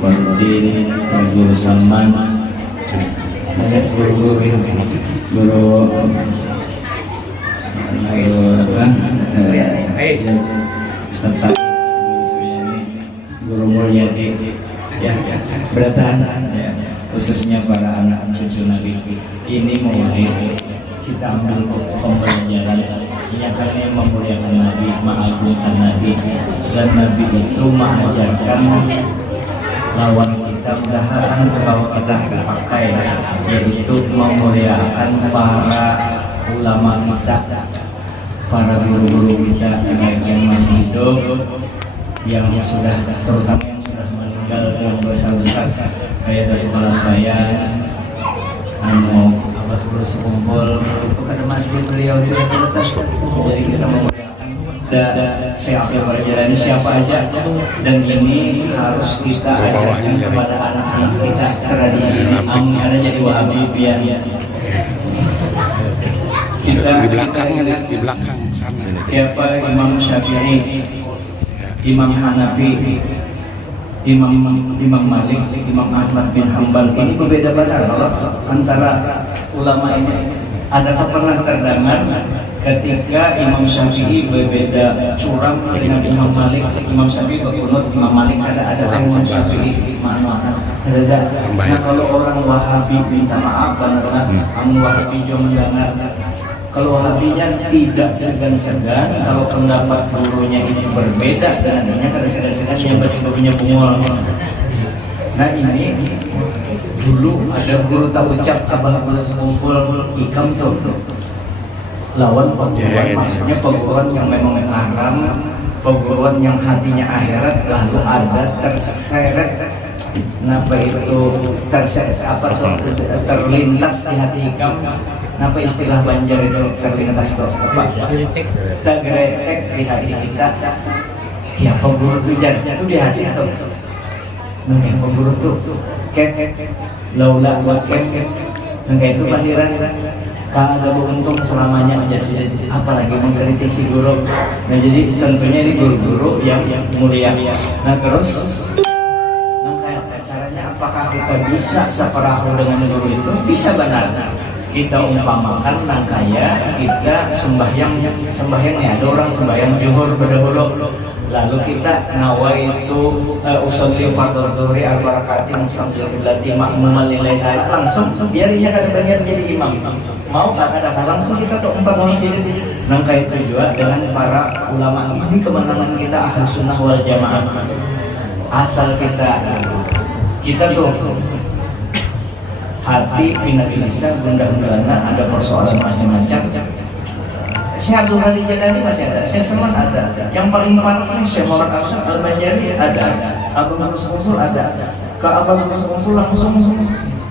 Farudin, Guru Salman, banyak guru-guru Ustaz Guru Mulyadi, ya beratan, ya, khususnya para anak cucu Nabi. Ini Maulid kita ambil pembelajaran, yang memuliakan Nabi, mengagungkan Nabi, dan Nabi itu mengajarkan lawan kita, mudah-mudahan kalau kita pakai, yaitu memuliakan para ulama kita, para guru-guru kita yang masih hidup, yang sudah, terutama yang sudah meninggal yang besar-besar, kayak dari Malambaya, Abah Guru Sekumpul, itu kan masjid beliau di atas. Jadi kita memuliakan siapa berjalan siapa aja, dan ini harus kita ajarkan kepada anak-anak kita tradisi ini. Amin, ada jadi Wahabi biar kita di belakang sana. Siapa Imam Syafi'i, Imam Hanafi, Imam Malik, Imam Ahmad bin Hanbal, ini berbeda benar antara ulama ini. Adakah pernah terdengar ketika Imam Syafi'i berbeda curang dengan Imam Malik? Imam Syafi'i berkunut, Imam Malik ada Imam Syafi'i mana? Ada. Nah kalau orang Wahabi minta maaf karena kamu Wahabi jangan mendengar. Kalau Wahabinya tidak segan-segan, kalau pendapat gurunya ini berbeda dengannya, kada segan-segan yang berarti gurunya bungol. Nah ini dulu ada guru tak ucap Abah Guru Sekumpul ikam tuh lawan perguruan, maksudnya perguruan yang memang haram, perguruan yang hatinya akhirat, lalu ada terseret, napa itu terseret apa terlintas di hati ikam. Napa istilah Banjar itu terlintas apa? Tergretek di hati kita. Ya pemburu itu jadinya tuh di hati atau mungkin pemburu tuh laula wa enggak itu pandiran tak ada untung selamanya menjadi apalagi mengkritisi guru. Nah jadi tentunya ini guru-guru yang mulia. Nah terus kayak caranya apakah kita bisa seperahu dengan guru itu? Bisa benar. Kita umpamakan nangkaya kita sembahyangnya ada orang sembahyang zuhur berdahulu, lalu kita nawaitu usolli fardhu zuhri al-barakati musambil qillati ma'muman lillahi ta'ala, langsung biarinya kada banyak jadi imam. Mau ada langsung kita tuh umpamakan sini. Nangkaya itu juga dengan para ulama ini kemenangan kita Ahlus Sunnah wal Jamaah. Asal kita tuh hati pindah-pindah gundah-gulana, ada persoalan macam-macam. Syekh Abdul Ghani Jalani masih ada, Syekh Salman ada, yang paling parah Syekh Muhammad Asad Al-Banjari ada, Abah Guru Sekumpul ada. Ke Abah Guru Sekumpul langsung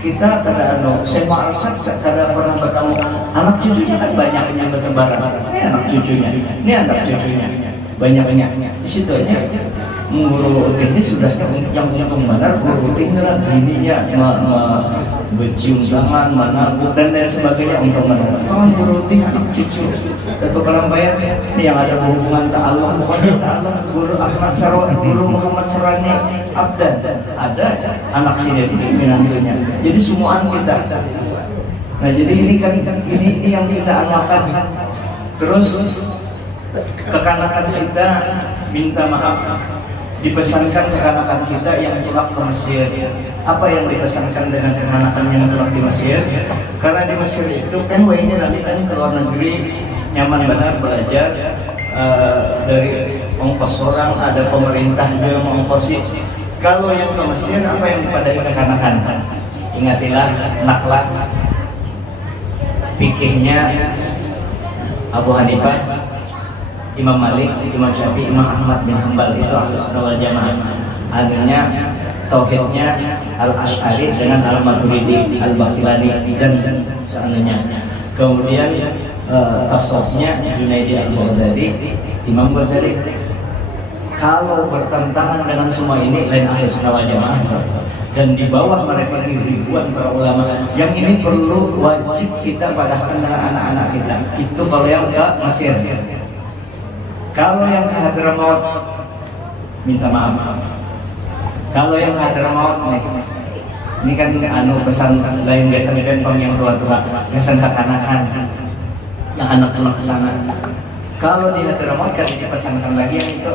kita kada Syekh Muhammad Asad kada pernah bertemu. Anak cucunya kan banyak yang bertebaran. Ini anak cucunya, ini anak cucunya banyak-banyak. Di situ aja guru ini sudah yang punya pembenar guru ini lah ininya bercium tangan mana dan lain sebagainya untuk menolong kawan guru ini anak cucu atau Malambaya ini yang ada hubungan ta'alum guru Ahmad Sarwani, guru Muhammad Sarwani Abdan ada anak sini minantunya, jadi semuaan kita. Nah jadi ini kan ini yang kita amalkan. Terus kekanakan kita minta maaf, dipesankan kekanakan kita yang tulak ke Mesir. Apa yang dipesankan dengan kekanakan yang tulak di Mesir? Karena di Mesir itu kan waynya Nabi kan ke luar negeri nyaman benar belajar, dari ongkos orang, ada pemerintah juga mengongkosi. Kalau yang ke Mesir apa yang dipadai kekanakan? Ingatilah, naklah fikihnya Abu Hanifah, Imam Malik, Imam Syafi'i, Imam Ahmad bin Hanbal, itu Ahlus Sunnah wal Jamaah. Adanya tauhidnya Al-Asy'ari dengan Al-Maturidi, Al-Baqilani dan seandainya. Kemudian tasawufnya Junaidi Al-Baghdadi, Imam Ghazali. Kalau bertentangan dengan semua ini lain Ahlus Sunnah wal Jamaah. Dan di bawah mereka ribuan para ulama. Yang ini perlu wajib kita padahkan dengan anak-anak kita. Itu kalau yang ke Mesir. Kalau yang ke Hadramaut minta maaf. Kalau yang Hadramaut nih, ini kan pesan lain gasan sempong yang tua-tua, gasan kekanakan, yang anak-anak kesana. Kalau di Hadramaut kan ini pesan-pesan lagi yang itu,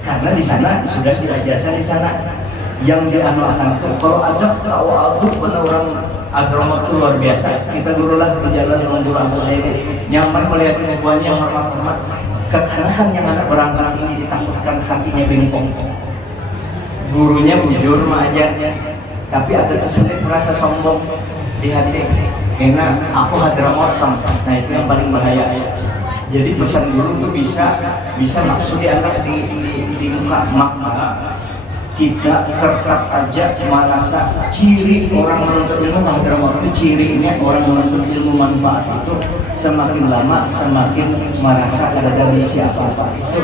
karena di sana sudah diajarkan di sana. Yang di anak tuh kalau ada tawadhu pada orang Hadramaut itu luar biasa. Kita dululah berjalan dengan guru aku saya ini nyaman melihat ibuannya hormat-hormat. Kekanakan yang anak orang ini ditakutkan hatinya bengkok. Gurunya bujur mah aja, tapi ada terselip merasa sombong di hati. Karena aku Hadramaut, nah itu yang paling bahaya. Jadi pesan guru itu bisa langsung diangkat di muka. Maka kita tetap aja merasa ciri orang menuntut ilmu Hadramaut itu cirinya orang menuntut ilmu manfaat itu semakin lama semakin merasa ada dari siapa-apa itu.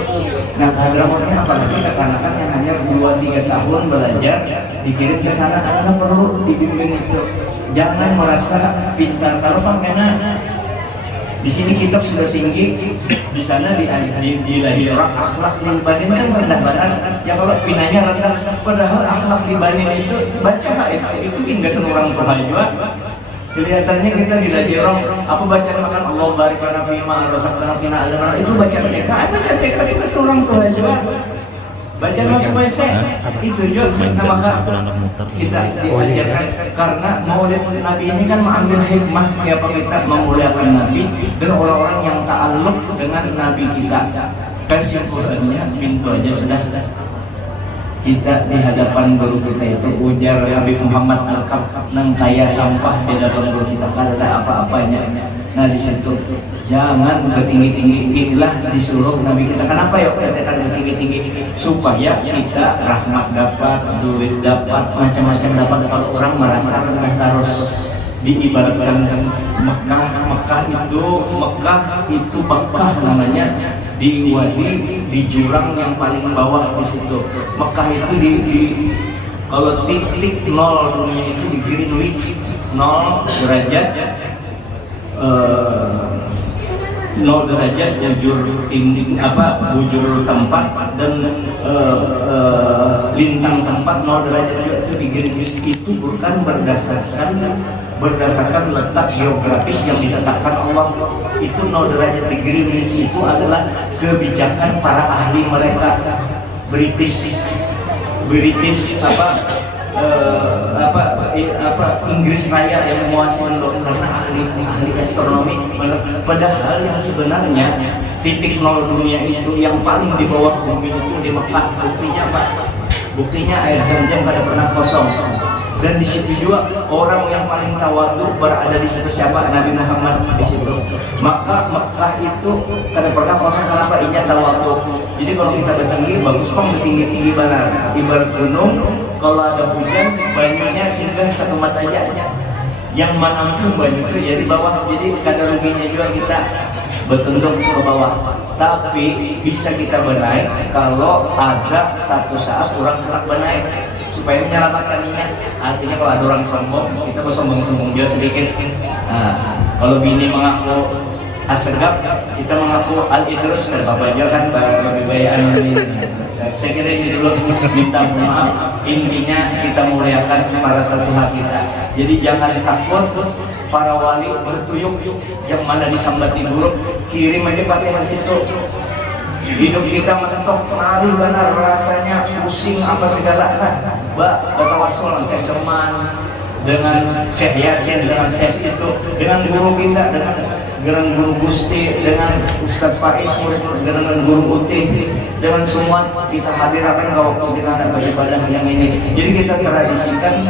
Nah Hadramautnya apalagi anak-anak yang hanya 2-3 tahun belajar dikirim ke sana karena perlu dibimbing itu. Jangan merasa pintar kalau karena di sini kitab sudah tinggi, di sana di orang akhlak libanin kan rendah banget. Ya kalau pinanya rendah, padahal akhlak libanin itu baca itu hingga seorang tua juga. Kelihatannya kita di orang apa baca makan Allah barik lana fima razaqtana qina adzabannar itu baca mereka, baca mereka kita seorang tua juga. Baca supaya itu juga maka kita diajarkan karena maulid Nabi ini kan mengambil hikmah ya kita memuliakan Nabi dan orang-orang yang ta'alluq dengan Nabi kita. Kesimpulannya pintu aja sudah kita di hadapan guru kita itu ujar Habib Muhammad Al-Kaf nang kaya sampah di dalam guru kita kada apa-apanya. Nah di situ jangan bertinggi-tinggi, inilah disuruh Nabi kita. Kenapa ya katakan bertinggi-tinggi? Supaya kita rahmat dapat, duit dapat, macam-macam dapat. Kalau orang merasa harus diibaratkan Mekah itu Mekah namanya di wadi, di jurang yang paling bawah di situ. Mekah itu di kalau titik nol dunia itu di Greenwich 0 derajat 0 derajat bujur tempat dan lintang tempat 0 derajat itu di Greenwich itu bukan berdasarkan letak geografis yang ditetapkan Allah. Itu 0 derajat di Greenwich itu adalah kebijakan para ahli mereka British Inggris Raya yang menguasai karena ahli astronomi. Padahal yang sebenarnya titik nol dunia itu yang paling di bawah bumi itu di Mekah. Buktinya apa? Buktinya air Zam-Zam pada pernah kosong. Dan di situ juga orang yang paling tawadhu berada di situ siapa? Nabi Muhammad di situ. Maka Mekah itu kada pernah kosong. Kenapa? Inya tawadhu. Jadi kalau kita bertinggi bagus pang setinggi-tinggi benar. Ibarat gunung kalau ada hujan banyunya singgah sekemat aja. Yang mana pun banyu itu jadi bawah. Jadi kada ruginya juga kita bertunduk ke bawah. Tapi bisa kita benaik kalau ada satu saat orang hendak benaik supaya menyelamatkan ini. Artinya kalau ada orang sombong, kita bersombong-sombong dia sedikit. Nah, kalau bini mengaku asegap, kita mengaku al-idrus. Ada apa aja kan bayaan ini. Saya kira ini dulu minta maaf. Intinya kita muliakan para tetua kita. Jadi jangan takut para wali bertuyuk yang mana disambati buruk, kirim aja pakai hasil itu. Hidup kita mentok kemari benar rasanya pusing apa segala kata wasul saya seman dengan Syekh Yasin, dengan Syekh itu, dengan guru kita, dengan guru Gusti, dengan Ustadz Faiz, dengan guru Uti, dengan semua kita hadirkan kalau kita ada beribadah yang ini. Jadi kita tradisikan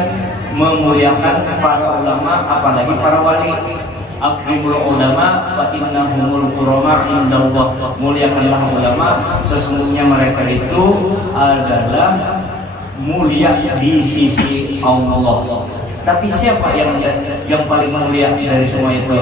memuliakan para ulama, apalagi para wali. Akrimul ulama wa innahumul kurama indallah. Muliakanlah ulama, sesungguhnya mereka itu adalah mulia di sisi Allah. Tapi siapa yang paling mulia dari semua itu?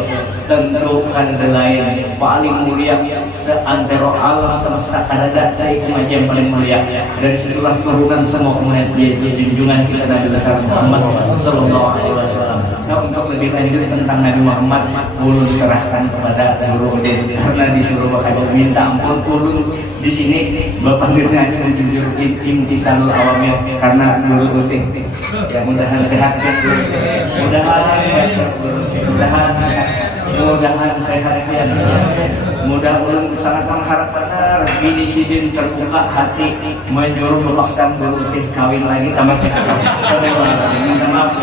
Tentu kan lain. Paling mulia seantero alam semesta ada saya yang paling mulia. Dari situlah turunan semua umat yaitu junjungan kita Nabi besar Muhammad sallallahu alaihi wasallam. Nah, untuk lebih lanjut tentang Nabi Muhammad, ulun serahkan kepada Guru Udin karena disuruh bakal minta ampun. Ulun di sini berpanggilnya jujur imtisalul awamir karena Guru Udin. Ya mudahan sehat, mudahan sehat, mudahan sehat, mudahan sehat ya. Mudah ulun sangat-sangat harap benar bini sidin terbuka hati menyuruh memaksa Guru Udin kawin lagi tambah sehat. Minta maaf.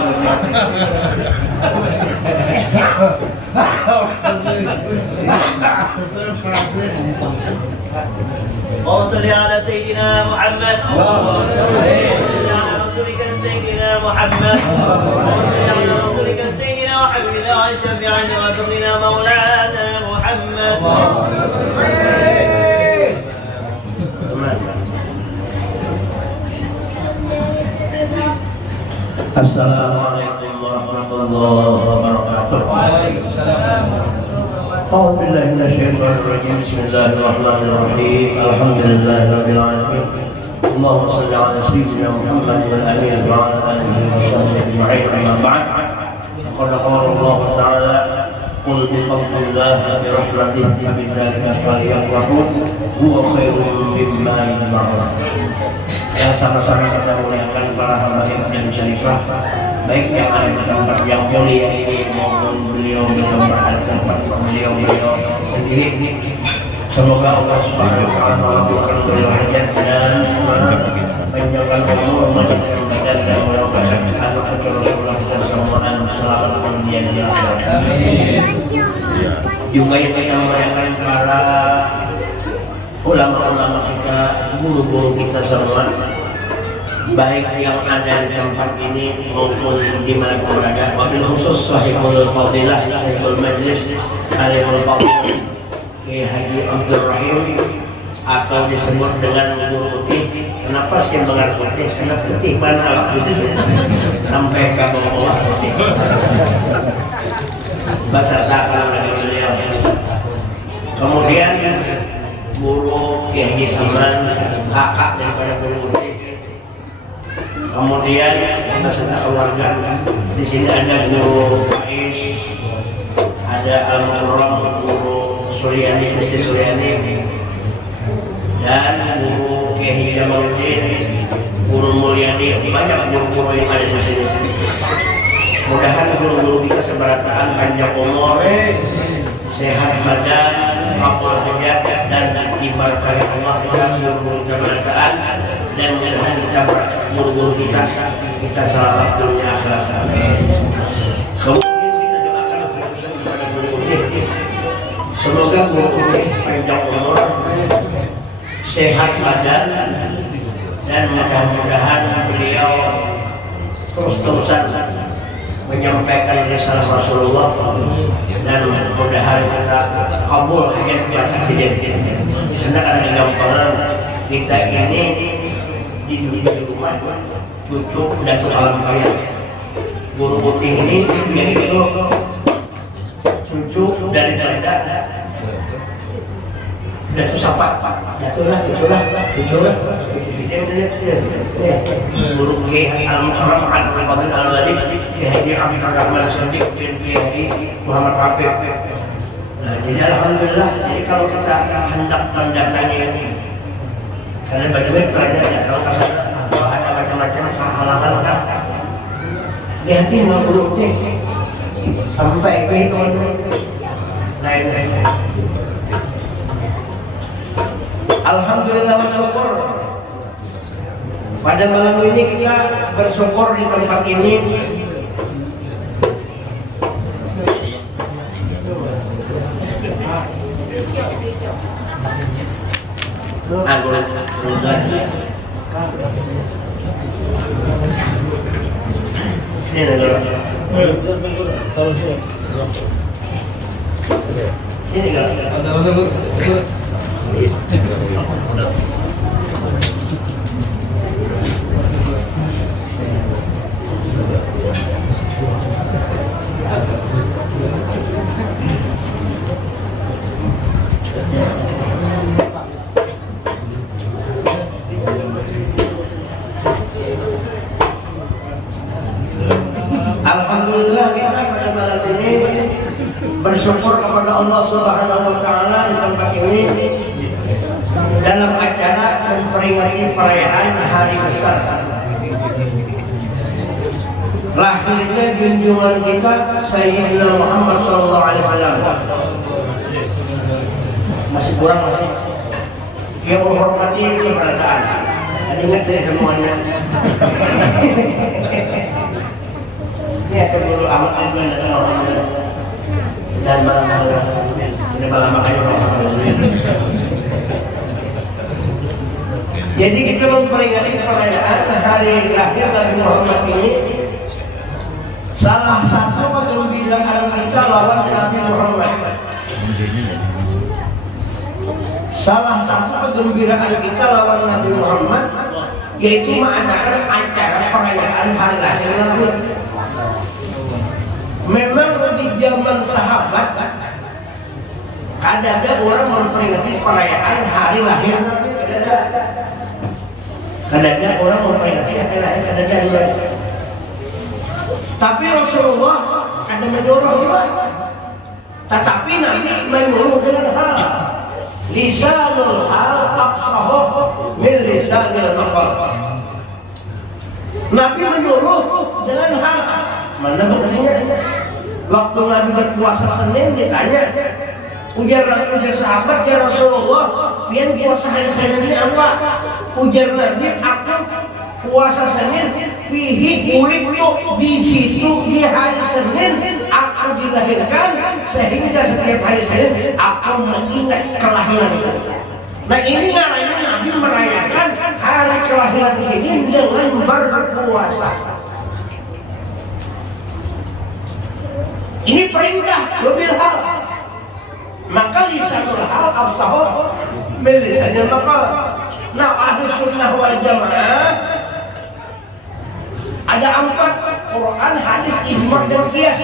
اللهم صل على سيدنا محمد اللهم صل على رسولك سيدنا محمد اللهم صل على رسولك سيدنا وحبيبنا وشفيعنا وفقنا مولانا محمد Assalamualaikum warahmatullahi wabarakatuh. أعوذ بالله من الشيطان الرجيم بسم الله الرحمن الرحيم الحمد لله رب العالمين اللهم صل على سيدنا محمد الأمين وعلى آله وصحبه أجمعين أما بعد فقد قال الله تعالى قل بفضل الله برحمته فبذلك فليفرحوا هو خير مما يجمعون. Yang sama-sama kita muliakan para hamba yang syarifah, baik yang ada di tempat yang mulia ini maupun beliau-beliau berada di tempat beliau-beliau sendiri. Semoga Allah Subhanahu wa taala mengabulkan beliau hajat dan panjangkan umur, memberikan badan dan melambangkan anak cucu Rasulullah kita semua dan selamat dunia dan akhirat. Juga yang memuliakan para ulama-ulama kita, guru-guru kita semua, baik yang ada di tempat ini maupun di mana pun berada. Wabil khusus sahibul fadilah, sahibul majlis, alimul fadilah Kiai Haji Abdul Rahim atau disebut dengan Guru Putih. Kenapa sih dengar putih? Karena putih mana sampai ke bawah putih. Bahasa takal dari beliau. Kemudian Guru Kiai Haji Samran, kakak daripada Guru Putih. Kemudian beserta keluarga, di sini ada Guru Faiz, ada Al-Mukarram, Guru Suryani, Mesti Suryani, dan Guru Kiai Jamaluddin, Guru Mulyani, banyak guru-guru yang ada di sini. Mudah-mudahan guru-guru kita seberataan panjang umur, sehat badan, makbul hajat, dan diberkahi Allah dalam guru-guru keberkataan, dan mudah-mudahan kita guru-guru kita salah satunya akhirat. Kemudian kita doakan kepada Guru Putih, semoga Guru Putih panjang umur, sehat badan, dan mudah-mudahan beliau terus-terusan menyampaikan risalah Rasulullah, dan mudah-mudahan kita kabul hajat presiden. Karena kadang gampangan kita ini di rumah cucu dan alam kaya. Guru Putih ini yaitu cucu dari dada Datu Sapat, Guru Kiai Al-Mukarram Al-Fadil Al-Wali, Kiai Haji Abdul Rahman Sadiq dan Kiai Muhammad Rafiq. Nah, jadi alhamdulillah, jadi kalau kita hendak mendatangi ini, karena bagaimana berada di dalam kasar atau ada macam-macam kehalangan kan, lihat ini Guru Putih sampai ke itu lain-lain. Alhamdulillah bersyukur pada malam ini kita bersyukur di tempat ini. Alhamdulillah kita bersyukur kepada Allah Subhanahu wa taala di tempat ini dalam acara memperingati perayaan hari besar lahirnya junjungan kita Sayyidina Muhammad sallallahu alaihi wasallam. Masih kurang masih. Yang menghormati keberadaan. Dan ingat ya semuanya. Ini akan dulu amat aduan datang orang dan malam-malam ini malam makanya alhamdulillah. Jadi kita memperingati perayaan hari lahir Nabi Muhammad ini. Salah satu kegembiraan kita lawan Nabi Muhammad. Salah satu kegembiraan kita lawan Nabi Muhammad yaitu mengadakan acara perayaan hari lahir Nabi. Memang di zaman sahabat ada orang memperingati perayaan hari lahir Nabi. Ada orang memperingati hari lahir ada. Tapi Rasulullah ada menyuruh juga. Tetapi Nabi menyuruh dengan hal lisanul hal afsahu min lisanil naqal. Nabi menyuruh dengan hal mana buktinya? Waktu Nabi berpuasa Senin ditanya, ujar sahabat, ya Rasulullah, pian puasa hari Senin ini apa? Ujar Nabi, aku puasa Senin, fihi ulidtu, di situ di hari Senin aku dilahirkan, sehingga setiap hari Senin aku mengingat kelahiran. Nah ini namanya Nabi merayakan hari kelahiran di sini dengan berpuasa. Ini perintah lebih hal. Maka lisanul hal afsahu min lisanil maqal. Nah, ahli sunnah wal jamaah ada 4: Quran, hadis, ijma' dan qiyas.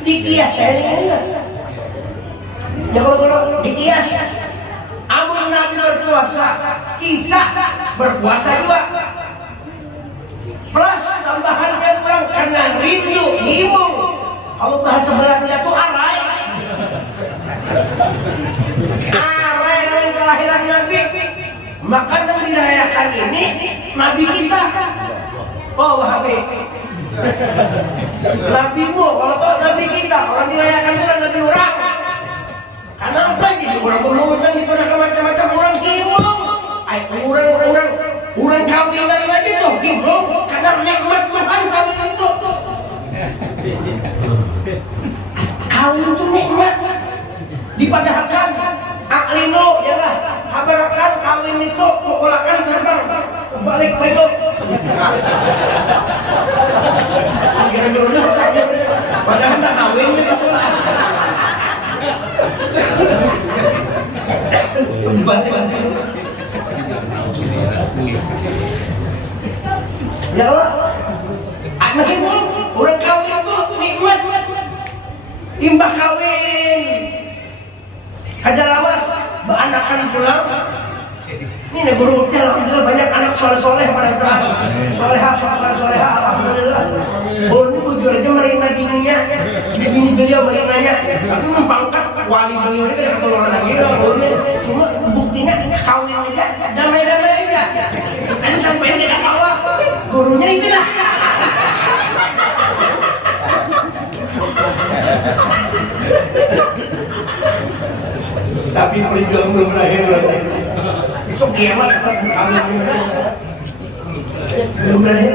Di qiyas ini ya kalau di qiyas Amun Nabi berpuasa, kita berpuasa juga. Plus tambahan orang karena rindu, himung. Kalau bahasa Belanda itu arai. Arai dengan kelahiran Nabi. Maka yang dirayakan ini Nabi kita. Oh Wahabi. Nabimu, kalau Nabi kita, kalau dirayakan itu Nabi orang. Karena apa jadi orang berurusan itu ada macam-macam orang himung. Orang kawin lagi tuh himung. Karena nikmat Tuhan kawin itu. Kawin itu nikmat. Dipadahkan aklino yalah habarakan kawin itu pukulakan terbang balik itu. Padahal tak kawin itu. Ya Allah, anak ibu orang kawin itu nikmat. Imbah kawin kajar lawas beranakan pulang. Ini nih guru alhamdulillah banyak anak soleh-soleh pada Tuhan. Soleha alhamdulillah. Ini tujuh aja merina gininya. Bini beliau merinanya. Tapi mempangkat wali beliau ini ada keturunan lagi. Cuma buktinya kawin aja damai-damai aja. Tadi sampai dia dah bawa gurunya itu dah. Tapi perjuangan belum berakhir lagi. Besok kiamat tetap kawin belum berakhir.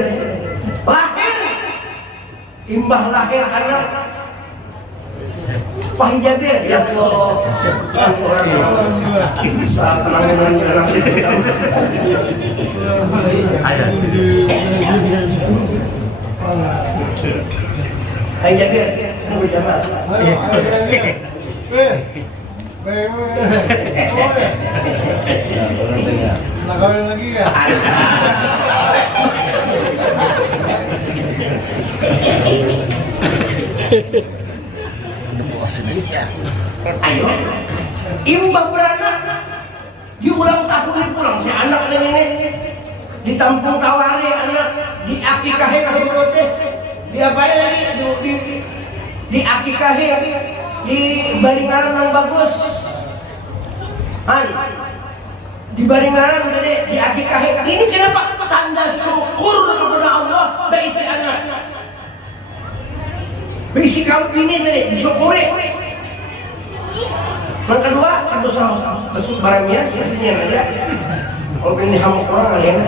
Lahir, imbah lahir karena Pak Hijabir ya Allah. Saat penanggungan anak sini. Pak Hijabir, tunggu jamaah. Nak kawin lagi ya? Ayo, imbang beranak di ulang tahun pulang si anak ini di Tampung Tawari anak di akikahe kalau teh di apa lagi di akikahe di Baringaran yang bagus. Di Baringaran tadi di akikah ini kenapa tanda syukur kepada Allah berisi anak. Berisi kau ini tadi disyukuri. Yang kedua, tentu saja besuk barangnya, isinya aja. Kalau ini hamuk orang lain.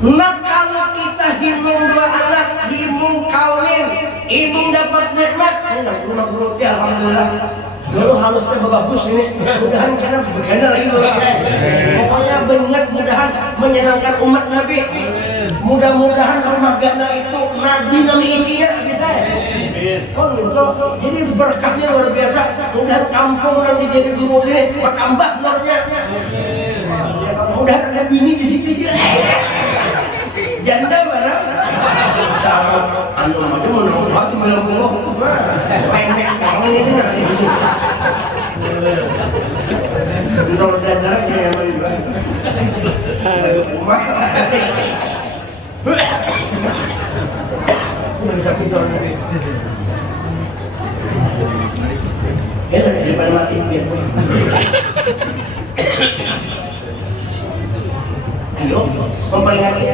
Nah kalau kita himung dua anak, himung kawin, himung dapat nikmat, rumah guru alhamdulillah. Dulu halusnya bagus ini, mudahan karena begana lagi. Pokoknya banyak mudahan menyenangkan umat Nabi. Mudah-mudahan rumah gana itu Nabi nami isinya bisa. Oh gitu. Jadi berkahnya luar biasa. Mudahan kampung nanti jadi guru ini bertambah nomornya. Mudahan ada bini di situ. Janda barang. Sama anu macam mana masih belum pendek tangan ini nanti. Kalau dandarnya yang juga. Rumah. Ya, daripada mati biar. Ayo, memperingati.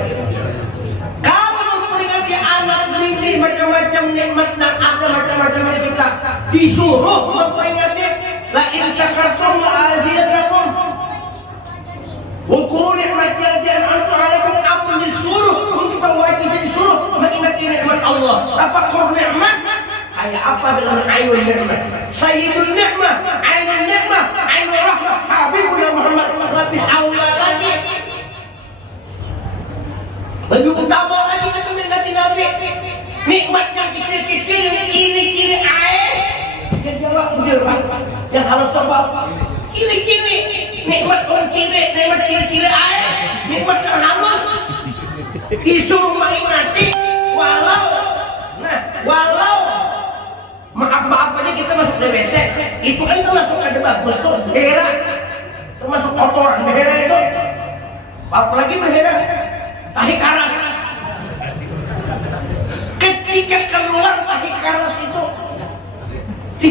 Kamu memperingati anak ini macam-macam nikmat dan ada macam-macam yang kita disuruh memperingati. La in syakartum la azidannakum. Wa nikmat yang dian'amtu alaikum apa disuruh untuk wajib disuruh mengingati nikmat Allah. Tafakur nikmat kayak apa dengan ainul nikmat? Sayyidul nikmat, ainul nikmat, ainul rahmah. Habibuna Muhammad lebih aula lagi. Lebih utama lagi kita mengingati Nabi. Nikmat yang kecil-kecil ini ciri air. Yang jawab yang harus tebal. Ciri-ciri nikmat orang cilik, nikmat ciri-ciri air, nikmat yang halus. Disuruh mengingati walau maaf aja kita masuk WC, itu kan termasuk ada bagus tuh, behera, termasuk kotoran behera itu, apalagi behera tahi karas. Ketika keluar tahi karas itu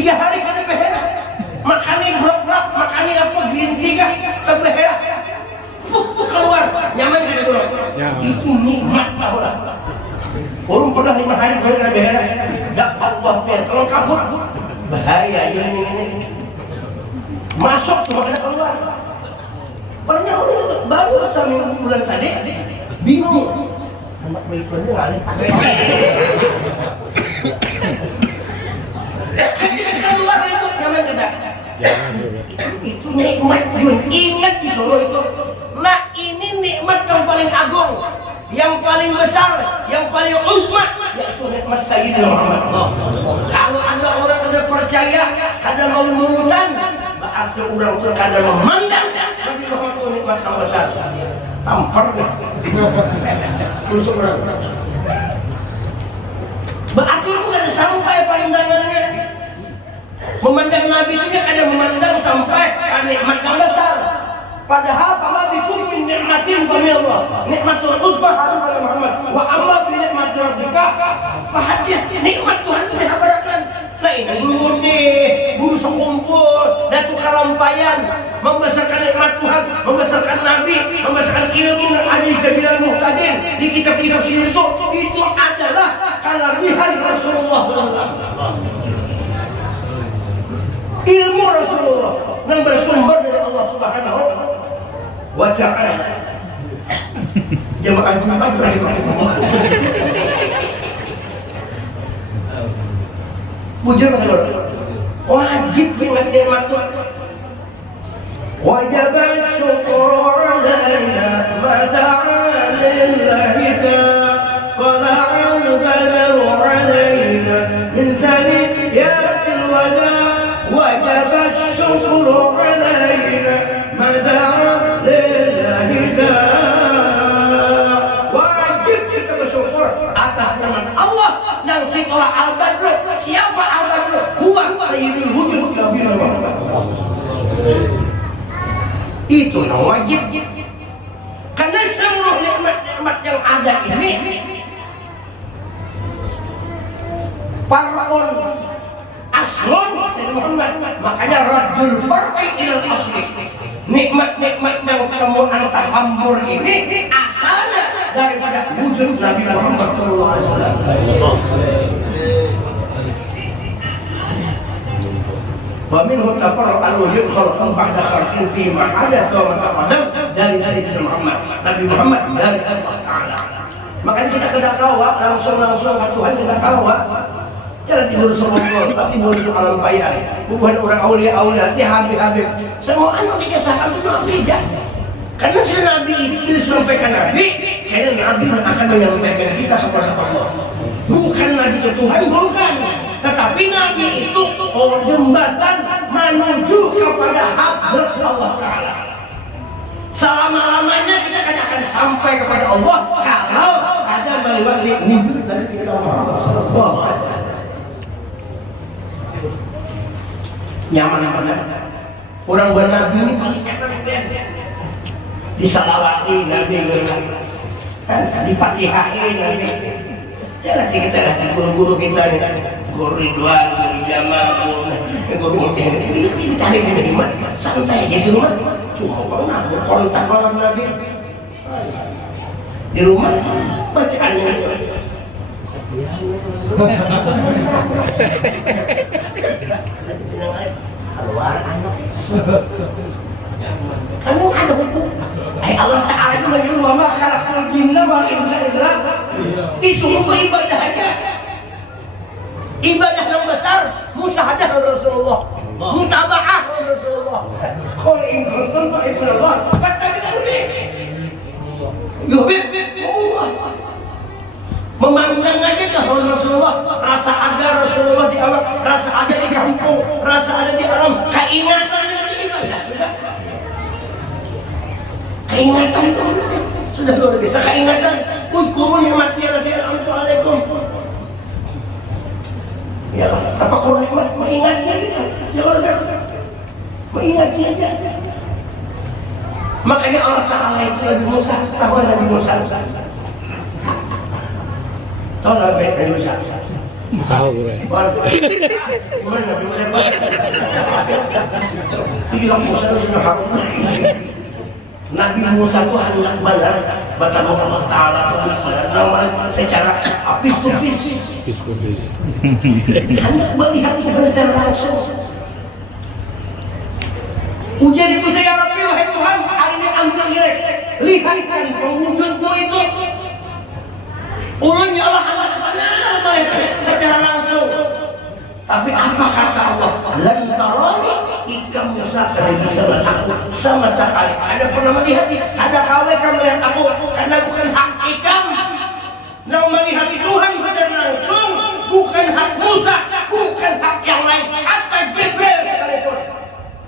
3 hari kada behera. Makanin blok-blok, makanin apa green tea kah, kebehera, keluar, nyaman kan bro? Itu nikmat tahu lah. Orang pernah 5 hari kebehera, gak Allah biar kalau kabur bahaya ini. Masuk cuma ada keluar. Pernah orang itu baru sampai bulan tadi bingung. Anak bayi pernah kali. Ketika keluar itu nyaman kada. Itu nikmat, ingat di Solo itu. Nah ini nikmat yang paling agung, yang paling besar, yang paling uzma, yaitu nikmat Sayyidina Muhammad. Kalau ada orang sudah percaya, ada mau murutan, berarti orang itu kada memandang Nabi Muhammad itu nikmat yang besar. Tampar deh. Terus orang. Berarti itu kada sampai pandangannya. Memandang Nabi ini kada memandang sampai nikmat yang besar. Padahal Allah bikum min nikmatin fa min Allah. Nikmatul uzma hadis Muhammad. Wa amma bi nikmati rabbika fa hadis nikmat Tuhan itu dihabarkan. Nah ini guru sekumpul, datu kalampayan, membesarkan nikmat Tuhan, membesarkan Nabi, membesarkan ilmu hadis sembilan muhtadin di kitab-kitab sini itu adalah kalabihan Rasulullah. Ilmu Rasulullah yang bersumber dari Allah Subhanahu wa ta'ala. Jemaah Jumat rahimahullah. Bujur wajib nikmat nikmat wajib syukur alaina mada'a lillahi qala al-badaru alaina min thaniyatil wada wajib syukur alaina mada'a lillahi wajib kita bersyukur atas nikmat Allah yang sekolah al-badru. Siapa al-badru? Huwa sayyidul wujud Nabi Muhammad. Itu yang wajib. Karena seluruh nikmat-nikmat yang ada ini ini asalnya daripada wujud Nabi Muhammad SAW. Waminhu tafarraqal wujud khalqan ba'da khalqin fi ma hadatsa wa taqaddam dari Sayyidina Muhammad. Nabi Muhammad dari Allah Ta'ala. Makanya kita kena kawa langsung ke Tuhan kita kawa. Jangan tidur sombong, tapi tidur di alam payah. Bukan orang aulia, dia habib. Semua anak dikisahkan itu beda. Karena si Nabi itu disampaikan Nabi, karena Nabi akan menyampaikan kita kepada Allah. Bukan Nabi ke Tuhan, bukan. Tetapi Nabi itu jembatan menuju kepada hadrat Allah Ta'ala. Selama-lamanya kita akan sampai kepada Allah kalau ada melewati wujud dari kita Muhammad. Nyaman orang buat Nabi ini disalawati Nabi, dipatihain Nabi. Jangan kita lihat guru-guru kita nih, guru Ridwan, guru Jamal, guru Mutin, ini cari dari mana? Santai aja di rumah, cuma kau kontak malam Nabi di rumah bacaan yang keluar anak. Kamu ada hukum. Allah Ta'ala itu bagi ulama khalaqal jinna wal insa illa disuruh beribadah aja. Ibadah yang besar musyahadah Rasulullah, mutaba'ah Rasulullah. Qul in kuntum tuhibbunallah fattabi'uni. Memandang aja ke Rasulullah, rasa ada Rasulullah di awal, rasa ada di kampung, rasa ada di alam, keingatan dengan ibadah sudah. Keingatan itu sudah luar biasa, keingatan. Uzkuru nikmati allati an'amtu 'alaikum. Ya, apa kau nikmat mengingatnya gitu? Ya luar biasa. Mengingatnya aja. Makanya Allah Ta'ala itu Nabi Musa, tahu Nabi Musa. Tahu Nabi Musa? Tahu gue. Gimana Nabi Musa? Jadi Musa itu sudah harum. Nabi Musa itu anak benar, betapa Allah Ta'ala itu anak benar. Normal secara apis to face. Anak melihat Tuhan secara langsung. Ujian itu saya Rabbi, wahai Tuhan, hari ini ambil lihatkan penghujudmu itu. Ulun ya Allah, anak benar melihat secara langsung. Tapi apa kata Allah? Lan tarani, ikam Musa tidak bisa melihat aku sama sekali. Ada pernah melihat? Ada kau yang melihat aku? Karena bukan hak ikam. Nak melihat Tuhan secara langsung, bukan hak Musa, bukan hak yang lain, kata Jibril sekalipun.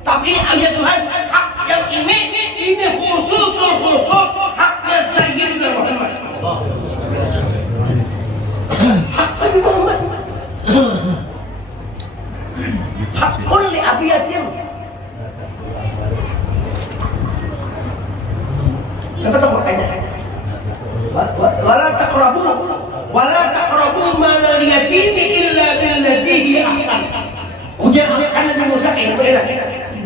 Tapi hanya Tuhan, hak yang ini khusus haknya Sayyidina Muhammad. Hak Nabi Muhammad. Hakun li Abi Yatim. Apa tak kaitannya? Wala taqrabu malal yatim illa billati hi ahsan. Ujian kan Nabi Musa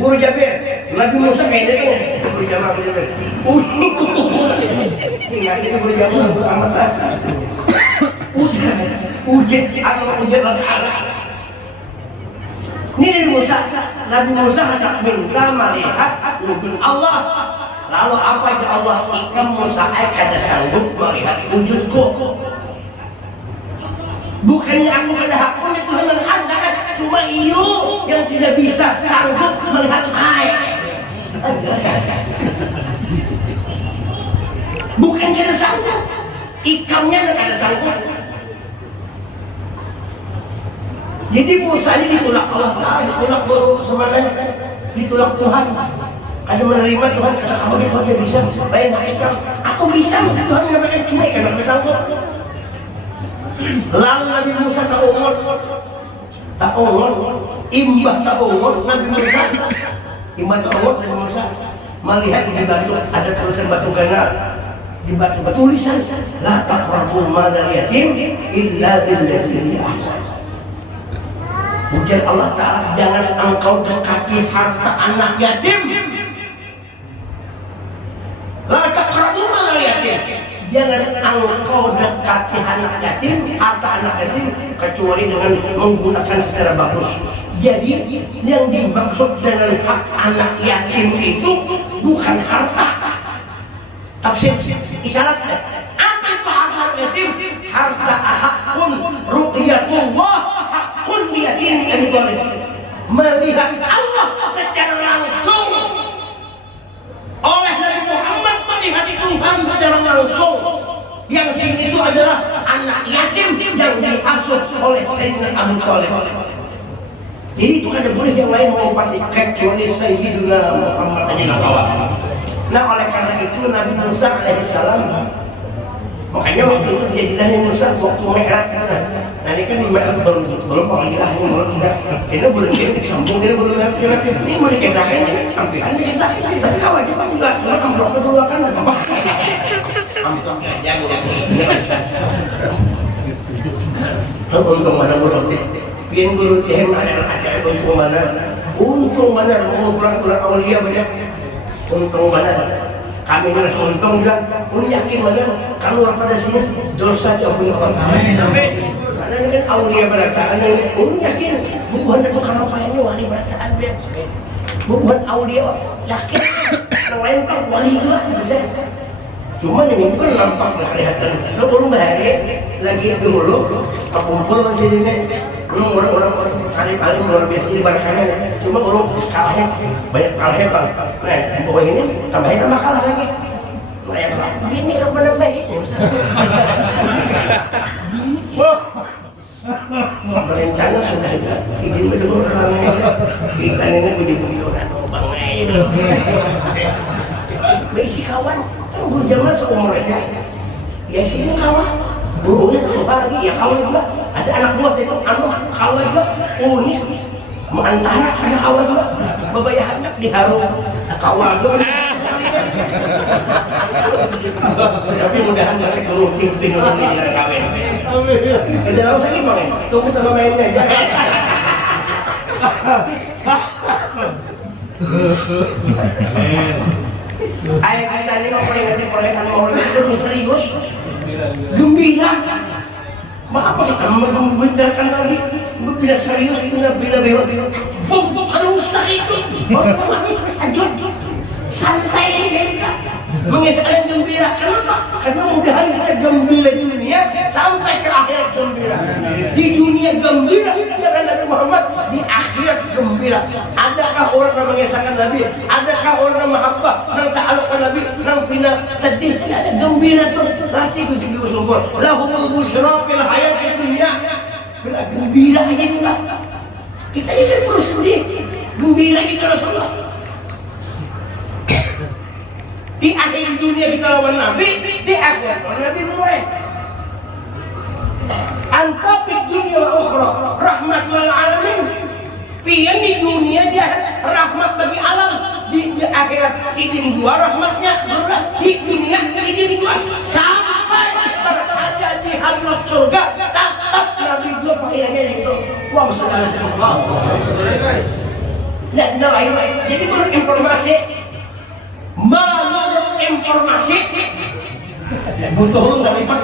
Guru Jabir, Nabi Musa kayaknya Guru Jamal Guru Jabir. Ingat itu Guru Jamal Guru Ahmad. Ujian Allah Ta'ala. Ini Nabi Musa hendak minta melihat wujud Allah. Lalu apa itu Allah? Ikam Musa kada sanggup melihat wujudku. Bukannya aku kada hakku Tuhan melihat, cuma iyo yang tidak bisa sanggup melihat ayat. Bukan kada sanggup, ikamnya kada sanggup. Jadi Musa ini ditolak Allah, ditolak sebenarnya, ditolak Tuhan. Ada menerima Tuhan kata kau dia bisa, lain ikam. Aku bisa, Tuhan menyampaikan cuma ikan aku sanggup. Lalu Nabi Musa tak umur, imbah tak umur, Nabi Musa, imbah tak umur Nabi Musa melihat di batu ada tulisan batu gana, di batu tulisan la taqrabu malal yatim illa billati hi ahsan. Ujian Allah Ta'ala, jangan engkau dekati harta anak yatim. La taqrabu malal jangan engkau dekati anak yatim, harta anak yatim kecuali dengan menggunakan secara bagus. Jadi yang dimaksud dengan hak anak yatim itu bukan harta. Tafsir isyaratnya. Apa itu harta anak yatim? Harta hakun ru'yatullah hakun yatim melihat Allah secara langsung. Oleh Nabi Muhammad melihat Tuhan secara langsung. Yang sini itu adalah anak yatim yang diasuh oleh Sayyidina Abu Thalib. Jadi itu kada boleh yang lain mau pakai kecuali Sayyidina Muhammad aja kawan. Nah oleh karena itu Nabi Musa alaihissalam, makanya waktu itu jadi Nabi Musa waktu Mi'raj kan. Nah ini kan di Mi'raj belum panggilan belum tidak. Ini belum disambung dia belum kira-kira ini mau dikisahkan sampai kita. Tapi kawan kita enggak belum kedua kan enggak apa. Ambil aja untung mana belum pian guru teh mana aja untung mana mengumpulkan aulia banyak untung mana kami harus untung juga pun yakin mana keluar pada sini dosa jauh punya kota karena ini kan aulia bacaan ini pun yakin bukan itu kalau ini wali bacaan dia bukan aulia yakin yang lain tak wali juga bisa. Cuma ini kan nampak kelihatan lo belum bahari lagi di hulu kumpul masih di sini orang-orang alim-alim luar biasa di barakahnya. Cuma orang kalahnya banyak kalahnya bang. Nah pokok ini tambahin tambah kalah lagi. Nah yang ini kan benar baik. Berencana sudah ada. Sini betul orangnya. Kita ini begini orang bang. Besi kawan. Guru zaman seumurnya ya sini kawan gurunya suka lagi ya kawan juga ada anak buah itu kawan juga unik antara ada kawan juga bebayah anak diharu kawan juga tapi mudahan masih guru timpin untuk menjadi kawin kerja lalu sakit bang tunggu sama mainnya ya ayat kita ini mau proyek mau itu serius gembira apa kita membicarakan lagi bila serius itu bila bom ada usah itu aduh santai aja mengisahkan gembira kenapa? Karena mudahan kita gembira di dunia sampai ke akhirat gembira di dunia gembira dengan Nabi Muhammad di akhirat gembira. Adakah orang yang mengisahkan Nabi? Adakah orang yang mahabbah yang ta'aluk Nabi yang pina sedih? Ada gembira tuh latih ku jadi usul lahumul busyra fil hayati dunia bila gembira aja juga kita ini kan perlu sedih gembira kita Rasulullah. Di akhir dunia kita lawan Nabi, di akhir Nabi mulai. Antapit dunia ukhra rahmat lil alamin. Pian di dunia dia rahmat bagi alam, di akhirat idin dua rahmatnya di dunia idin dua sampai berada di hadrat surga tetap Nabi dua pakaiannya itu. Wah subhanallah. Dan lain jadi berinformasi menurut informasi butuh lu nggak lipat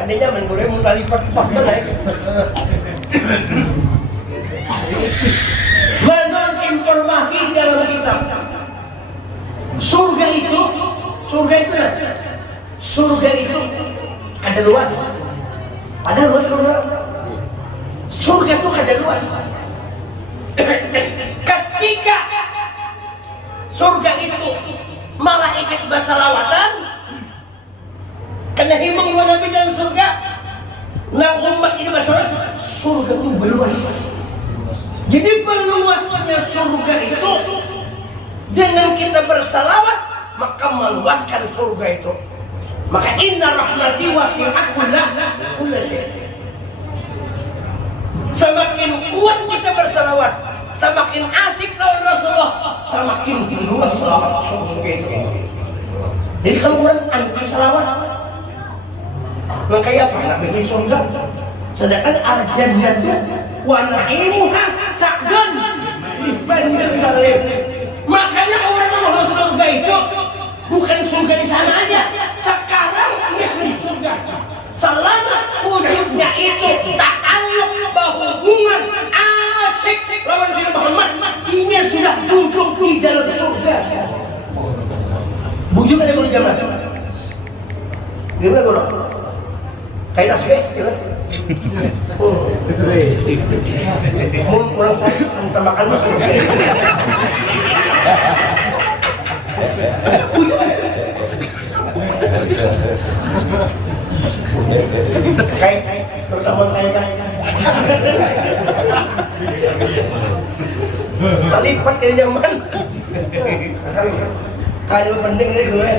adanya menurut mau lipat cepat banget menurut informasi dalam kitab surga itu ada luas. Padahal luas surga itu kada luas. Ketika surga itu malaikat bersalawatan kena himang dua nabi dalam surga nah umat ini bersalawat surga itu berluas. Jadi berluasnya surga itu dengan kita bersalawat maka meluaskan surga itu. Maka inna rahmati wasi'at kulla syai'. Semakin kuat kita bersalawat, semakin asik lawan Rasulullah, semakin luas salawat surga itu. Jadi kalau orang anti salawat, makanya apa? Nak bikin surga. Sedangkan al-jannatu wa na'imuha sakdan dibanding salim. Makanya orang mau surga itu bukan surga di sana aja. Sekarang ini surga. Selama wujudnya itu ta'alluq berhubungan asik lawan si Muhammad, ini sudah duduk di dalam surga. Bujur ada guru jamaah. Gimana guru? Kayak nasbih, gimana? Mau kurang sakit, minta makan masuk. Bujur ada. Kayak, terutama kayak. Terlipat dari zaman. Kalau penting ini gue.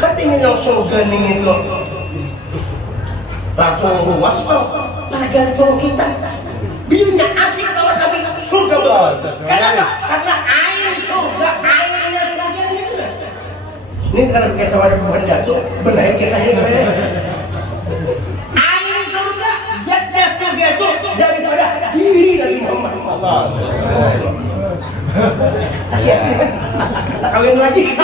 Kan ingin langsung gening itu langsung luas kok. Tergantung kita. Bilnya asik sama kami surga. Karena air surga, airnya surga gitu. Ini karena pakai sawah bukan jatuh, benar kisahnya gimana? Air surga, jatah surga itu daripada diri dari Muhammad. Asyik, tak kawin lagi.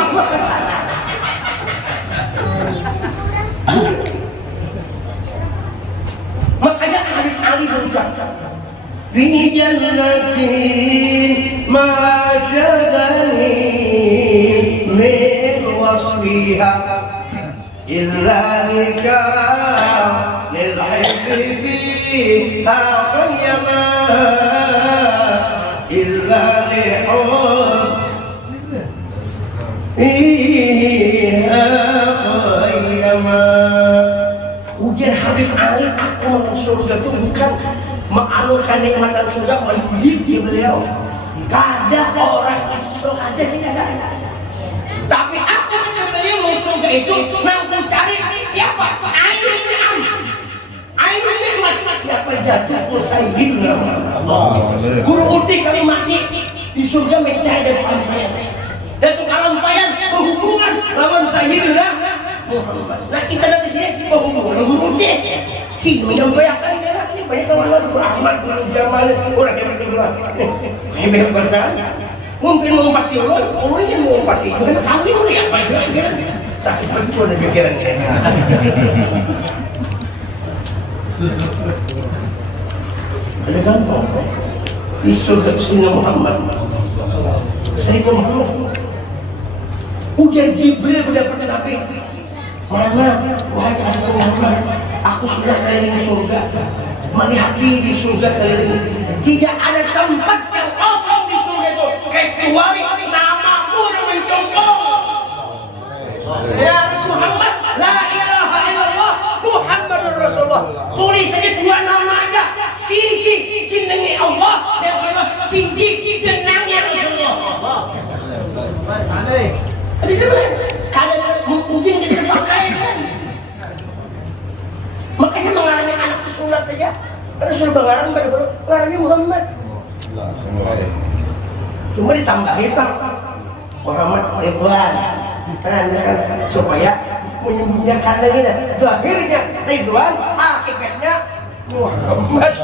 Makanya Habib Ali berkata, fi jannatin ma syagani min wasfiha illa nikah lil hibbi fiha khayyama illa lihub fiha khayyama. Ujian Habib Ali, aku masuk surga itu bukan menganukan nikmatan surga, mendidik beliau. Kada orang masuk aja tidak ada. Tapi aku dengan beliau masuk surga itu mampu cari siapa? Ainul Ni'am, Ainul Nikmat. Siapa jatuh Sayyidina Muhammad. Guru uti kalimatnya di surga mencari dari kalampayan. Dan kalampayan berhubungan lawan Sayyidina Muhammad. Nah kita dari sini berhubungan guru uti. Si menyampaikan ini banyak orang Rahmat, Guru Jamal, orang yang berdua. Hebat berkata, mungkin mengumpati orangnya mengumpati. Kita tahu ini apa aja. Sakit betul ada pikiran saya. Ada gampang. Di surga Sayyidina Muhammad. Sayyidina Muhammad. Ujian Jibril mendapatkan apa? Mana wahai kasih Muhammad, aku sudah keliling surga, melihat di surga keliling. Tidak ada tempat yang kosong di surga itu kecuali namamu yang mencontoh. Ya Muhammad, la ilaha illallah, Muhammadur Rasulullah. Tulis saja dua nama aja. Siji jenenge Allah dan Allah, siji jenenge Rasulullah. Kalau mungkin kita pakai kan. Makanya mengalami anak sunat saja. Karena suruh mengarang mengarangnya Muhammad. Cuma ditambahin Pak Muhammad Ridwan. Supaya menyembunyikan lagi dah. Zahirnya Ridwan, hakikatnya Muhammad.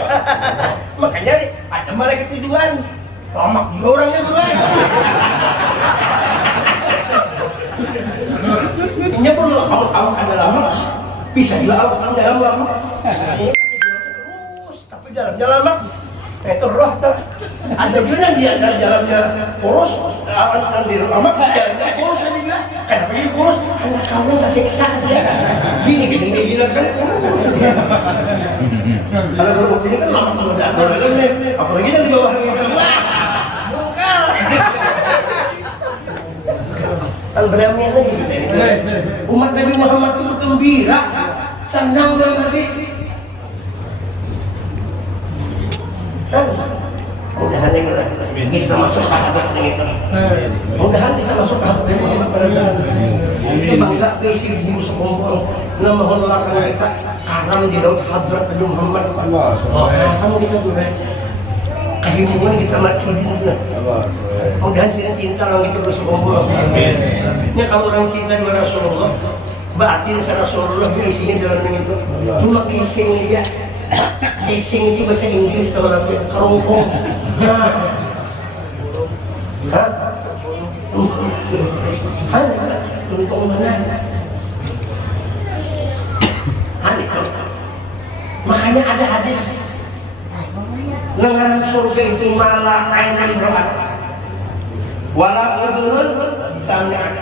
Makanya ada malaikat Ridwan. Lama orangnya Ridwan. Ini pun awak ada lama, bisa juga awak dalam lama. Terus, tapi jalannya lama. Itu roh tuh. Ada juga dia jalannya kurus, nanti lama jalannya kurus aja juga. Kenapa ini kurus? Karena kamu kasih kesana ya. Gini kan. Kalau berbukti kan lama kemudian. Apalagi yang di bawah itu. Bukan. Al-Brahmian lagi umat Nabi Muhammad itu bergembira senang dengan Nabi. Mudah-mudahan kita masuk ke hati kita. Mudah-mudahan kita masuk ke hati Muhammad pada jalan. Kita bangga besi di musuh-musuh nama honor kita karam di laut hadrat Nabi Muhammad. Kamu kita juga kehubungan kita masih di sana. Mudah-mudahan sih cinta orang itu terus kumpul. Ya kalau orang cinta kepada Rasulullah, berarti Rasulullah isinya jalan itu. Cuma casing dia. Casing itu bahasa Inggris tahu apa? Kerungkung. Untung mana? Aneh. Makanya ada hadis nengaran surga itu malah ainul ra'at wala udhun sami'at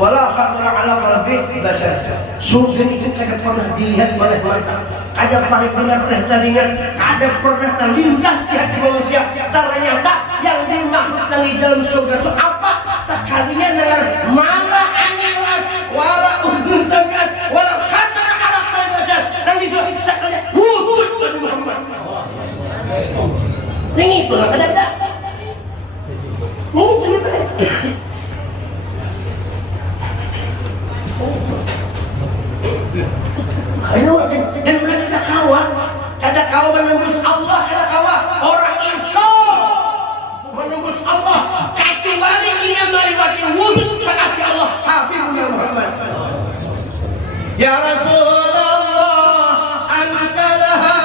wala khatara ala qalbi bashar. Surga itu kada pernah dilihat oleh mata, kada pernah terlintas, kada pernah terlintas di hati manusia. Ternyata yang dimaksud di dalam surga itu apa? Sekalinya dengan malah ainul ra'at wala udhun sami'at wala khatara ala qalbi bashar. Dan itu sekalinya wujud Nabi Muhammad. Yang itu lah kada ada. Ini itu ya. Ayo dan mereka kada kawan menembus Allah, kada kawan orang Islam menembus Allah kecuali ia melewati wujud kekasih Allah Habibuna Muhammad. Ya Rasulullah anta laha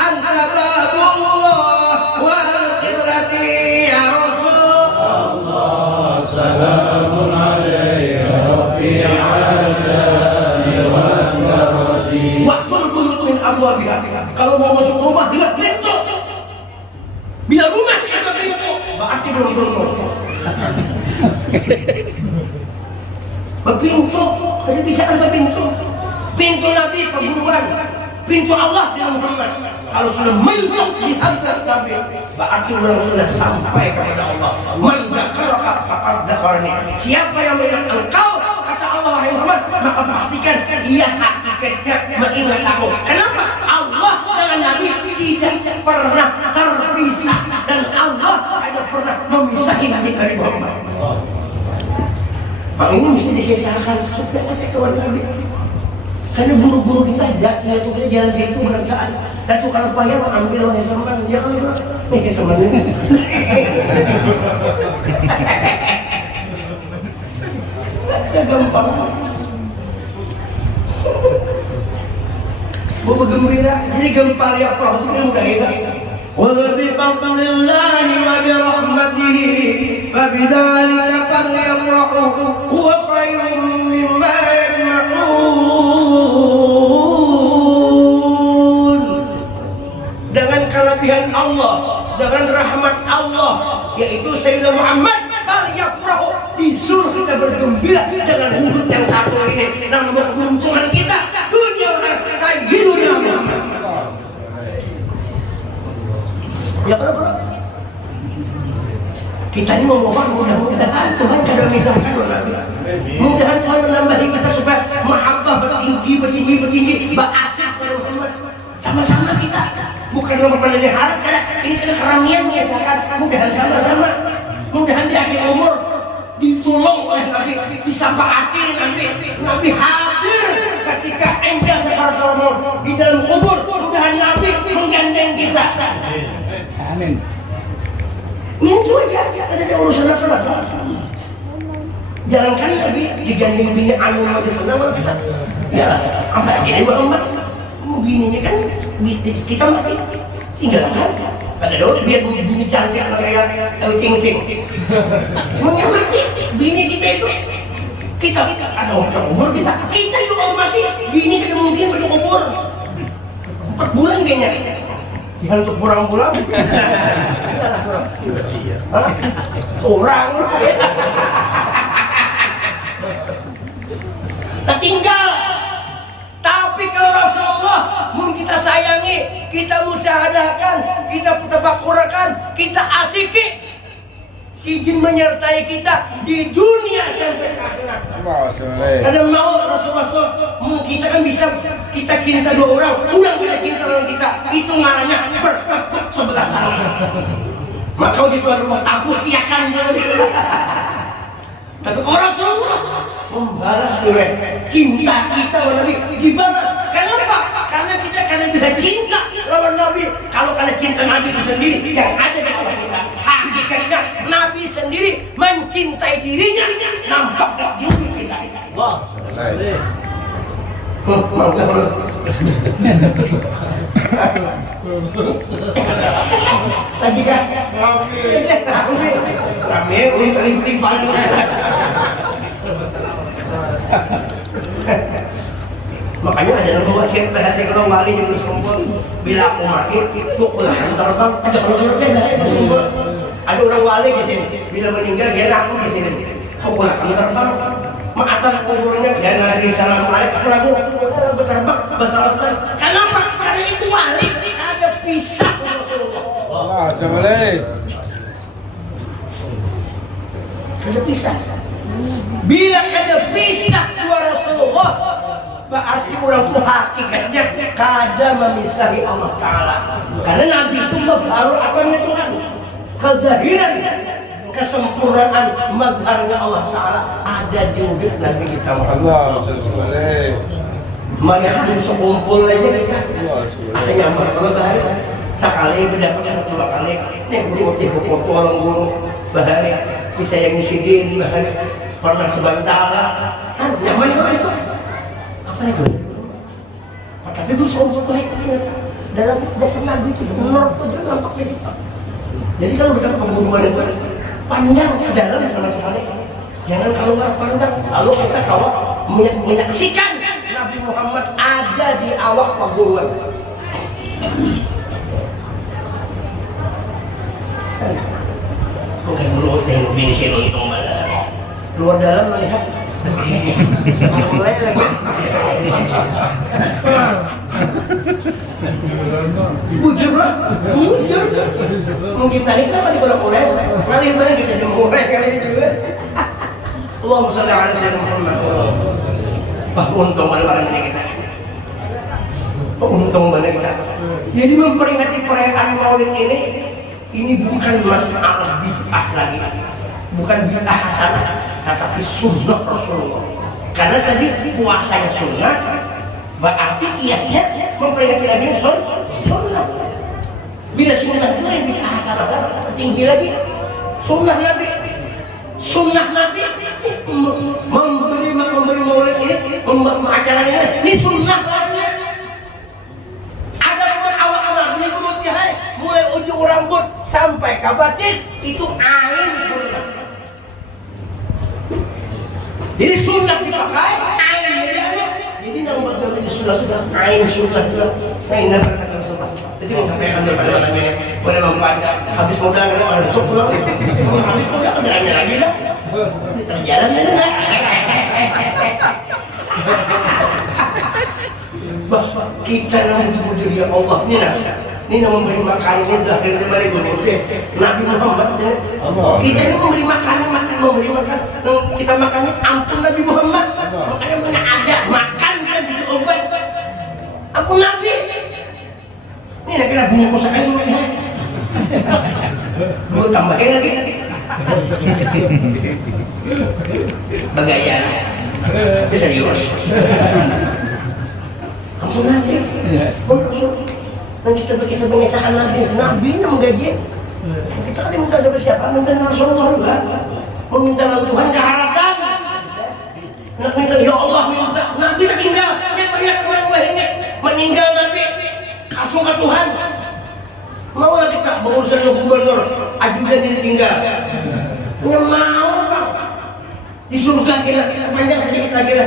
anta babullah wal qiblati ya Rasulullah Salamun alayya Rabbi asani wa darati. Waktul bunut min abwabiha. Kalau mau masuk rumah lihat pintu. Bila rumah ada pintu, berarti belum tutup. Berpintu, jadi bisa ada pintu. Pintu Nabi perguruan, pintu Allah ya Muhammad. Kalau sudah mentok di hati Nabi, berarti orang sudah sampai kepada Allah. Man dzakaraka faqad dzakarani. Siapa yang mengingat engkau, kata Allah wahai Muhammad, maka pastikan dia hakikatnya mengingat aku. Kenapa? Allah dengan Nabi tidak pernah terpisah dan Allah tidak pernah memisahi Nabi dari Muhammad. Pak ini mesti dikisahkan supaya saya kawan Nabi. Karena guru-guru kita jatuhnya itu kita jalan situ menegaan. Dan tuh kalau payah ambil wahai semban, dia kalau bilang, nih semban ini. Ya gampang. Mau bergembira, jadi gempal ya Allah itu kan mudah kita. Wa bi fadlillahi wa bi rahmatihi wa bidzalika falyafrahu huwa khairun mimma yajma'un. Dengan kelebihan Allah, dengan rahmat Allah, yaitu Sayyidina Muhammad, falyafrahu, disuruh kita bergembira dengan wujud yang satu ini, dan keberuntungan kita dunia orang Sayyidina Muhammad. Ya bro, kita ini memohon mudah-mudahan Tuhan kada misahkan Nabi. Mudah-mudahan Tuhan menambahi kita supaya mahabbah bertinggi, berasyik pada Muhammad. Sama-sama kita, bukan memperpanjang harga. Ini kan keramian biasakan. Mudahan sama-sama. Mudahan di akhir umur ditolong oleh Nabi, disafaati Nabi hadir ketika engkau sekarang umur di dalam kubur. Mudahan Nabi menggandeng kita. Amin. Itu aja, ada urusan apa? Jangankan Nabi digandeng bini anu aja senang kita. Ya, apa lagi Muhammad? Bininya kan kita mati, tinggalkan. Pada dulu biar bini cantik kayak cing-cing. Mau mati, bini kita itu kita ada orang umur kita juga mau mati. Bini tidak mungkin pergi kubur. 4 bulan kayaknya. Untuk pulang-pulang. Orang. Tertinggal. Tapi kalau Rasulullah mau kita sayangi, kita musyahadakan, kita tafakkurkan, kita asiki, si jin menyertai kita di dunia sampai akhirat. Karena mau Rasulullah kita kan bisa kita cinta 2 orang tidak cinta orang kita, itu ngarannya bertepuk sebelah tangan. Maka di tuan rumah takut iakan tapi kalau Rasulullah membalas cinta kita lawan Nabi dibalas. Kenapa? Karena kita bisa cinta lawan Nabi. Kalau kalian cinta Nabi itu sendiri yang ada di hati kita, hakikat akhirnya Nabi sendiri mencintai dirinya, nampak di bumi kita. Wah. Tadi kan rame uling kali banyak. Makanya ada nama wasiat perhati kalau wali yang bersumpah bila aku mati, pukul terbang. Ada orang bersumpah. Ada orang wali gitu, bila meninggal dia aku gitu, pukul terbang. Maatan kuburnya dia nari assalamualaikum lagu berterbang bersalat. Kenapa? Karena itu wali ada pisah. Allah Subhanahu. Ada pisah. Bila ada pisah dua Rasulullah, berarti orang itu hakikatnya kada memisahi Allah Ta'ala. Karena Nabi itu mazharul akamnya Tuhan, kezahiran, kesempurnaan mazharnya Allah Ta'ala ada di wujud Nabi kita Muhammad. Allah Subhanahu. Melihat sekumpul aja kita asal nyamper kalau bahari sekali mendapat satu dua kali nih guru foto orang guru bahari bisa yang ngisi bahari pernah sebentar nyaman kok itu apa itu? Tapi gue selalu foto ikut dalam dasar Nabi itu menurut itu nampak jadi. Jadi kalau berkata pembunuhan itu pandang ke dalam sama sekali, jangan keluar pandang. Lalu kita kalau menyaksikan Nabi Muhammad ada di awak pembunuhan. Bukan mulut yang lebih sini itu mana? Keluar dalam melihat. Mulai lagi. Bujur lah, bujur. Mungkin tadi kenapa di balok oleh? Nanti mana kita dimulai kali ini juga. Allahumma sholli ala sayyidina Muhammad. Pak untung mana ini kita. Untung mana kita. Jadi memperingati perayaan Maulid ini bukan masalah bid'ah lagi, bukan bid'ah hasanah, tetapi sunnah Rasulullah. Karena tadi puasanya sunnah, berarti kiasnya memperingati Nabi sunnah. Bila sunnah itu yang bid'ah hasanah tinggi lagi, sunnah Nabi. Sunnah Nabi memberi Maulid ini, acaranya ini sunnah. Mulai ujung rambut sampai ke batis itu ain sunnah. Jadi sunnah dipakai ain jadi nama dari sunnah ain sunnah ain apa kata Rasulullah. Jadi mau sampaikan kepada mana ini pada memandang habis modal kan ada sok pulang habis modal kan jalan lagi lah terjalan lah. Bah kita namun jujur ya Allah ini memberi makan ini zahir dari gunung Nabi Muhammad kita ini memberi makan kita makannya ampun Nabi Muhammad makanya mana ada makan kan jadi obat aku Nabi ini nak kira bungkus akan suruh saya dua tambahin lagi bagaian serius ampun Nabi dan kita berkisah mengisahkan Nabi yang menggaji kita kan minta sama siapa? Minta Rasulullah juga meminta Tuhan keharatan nak minta ya Allah minta Nabi tinggal dia banyak orang meninggal Nabi langsung ke Tuhan mau lah kita berurusan dengan gubernur ajudan ini tinggal nggak mau Pak di surga kita panjang sedikit lagi lah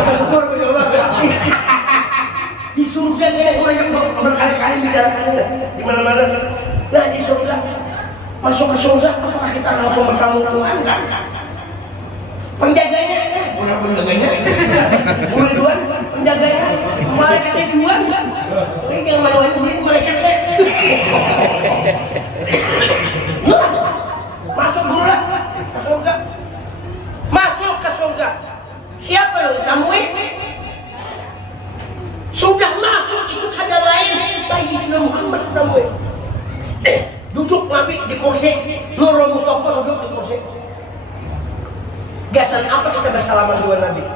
apa syukur ya Allah di surga ini orang yang berkali-kali bicara di mana-mana. Nah di surga masuk ke surga apakah kita langsung bertemu Tuhan kan? Penjaganya, bukan penjaganya, boleh dua penjaganya, malaikatnya dua. Ini yang mana-mana sini malaikatnya. Masuk dulu lah ke surga. Masuk ke surga. Siapa yang ditemui? Sudah masuk itu kada lain Sayyidina Muhammad ketemu. Duduk Nabi di kursi, Nurul Mustafa duduk di kursi. Gasan apa kita bersalaman dengan Nabi?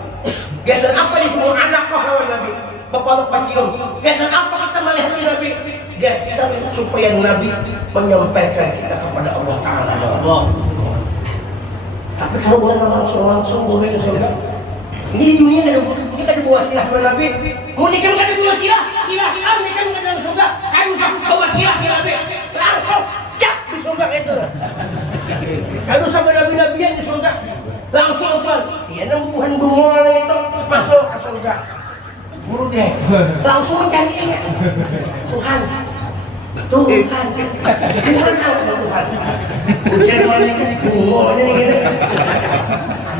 Gasan apa di semua anak kau lawan Nabi? Bapak cium. Gasan apa kita melihat Nabi? geser supaya Nabi menyampaikan kita kepada Allah Ta'ala. Tapi kalau bukan langsung boleh ke surga. Ini di dunia kita ada bawa silah kepada Nabi. Mau nikah kan ada bawa silah nikah kan dalam surga. Kan usah bawa silah ke Nabi. Langsung cap di surga itu. Kan usah nabi-nabian di surga. Langsung. Ya nambuhan bungol itu masuk ke surga. Buru deh. Langsung mencarinya. Tuhan. Tuhan ujian malaikat bungolnya nih gini